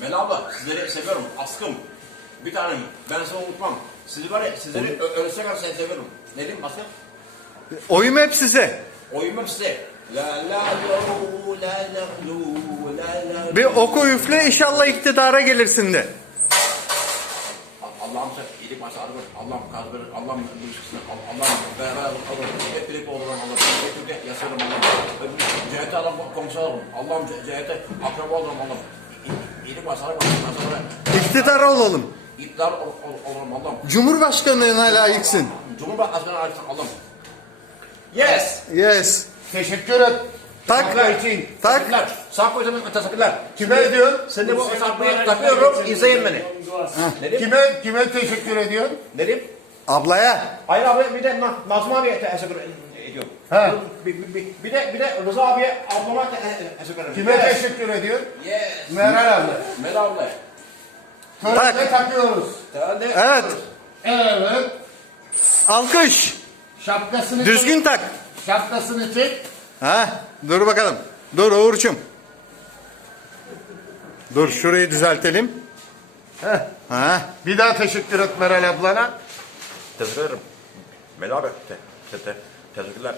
Mela abla sizleri seviyorum. Askım. Bir tanem. Ben seni unutmam. Sizi var ya sizleri ölse kadar seni seviyorum. Ne diyeyim askım? Oyum hep size. Oyun size. La la lo la la lo la la Bir oku üfle inşallah iktidara gelirsin de. Allah'ım sen iyilik başa arıyor. Allah'ım kaz verir. Allah'ım bu çıksın. Allah'ım beraber alır. Hep birlikte olur Allah'ım. Hep birlikte yaşarım Allah'ım. Cehete Allah'ım komşu olurum. Allah'ım cehete akraba olurum Allah'ım. İyilik başa arıyor. İktidar olalım. İktidar ol- ol- olurum Allah'ım. Cumhurbaşkanlığına layıksın. Cumhurbaşkanı artık Allah'ım. Yes. Yes. Teşekkür et. Tak. Allah için. Tak. Teşekkürler. Sağ koyduğunuz teşekkürler. Kime ediyorsun? Sen de bu hesabı takıyorum. İzleyin beni. Diyeyim? Kime kime teşekkür ediyorsun? Diyeyim? Ablaya. Hayır abi bir de Na- Nazım abiye teşekkür ediyorum. He. Bir, bir, bir de bir de Rıza abiye ablama te- teşekkür ederim. Kime Yes. teşekkür ediyorsun? Yes. Meral abla. Mela abla. Tak. takıyoruz. Evet. Evet. Alkış. Şapkasını Düzgün çek. tak. Şapkasını çek. Ha, dur bakalım. Dur Uğur'cum. Dur şurayı düzeltelim. Heh. Ha. Bir daha teşekkür et Meral ablana. Teşekkür ederim. Mela abi. Te, te, te, Teşekkürler.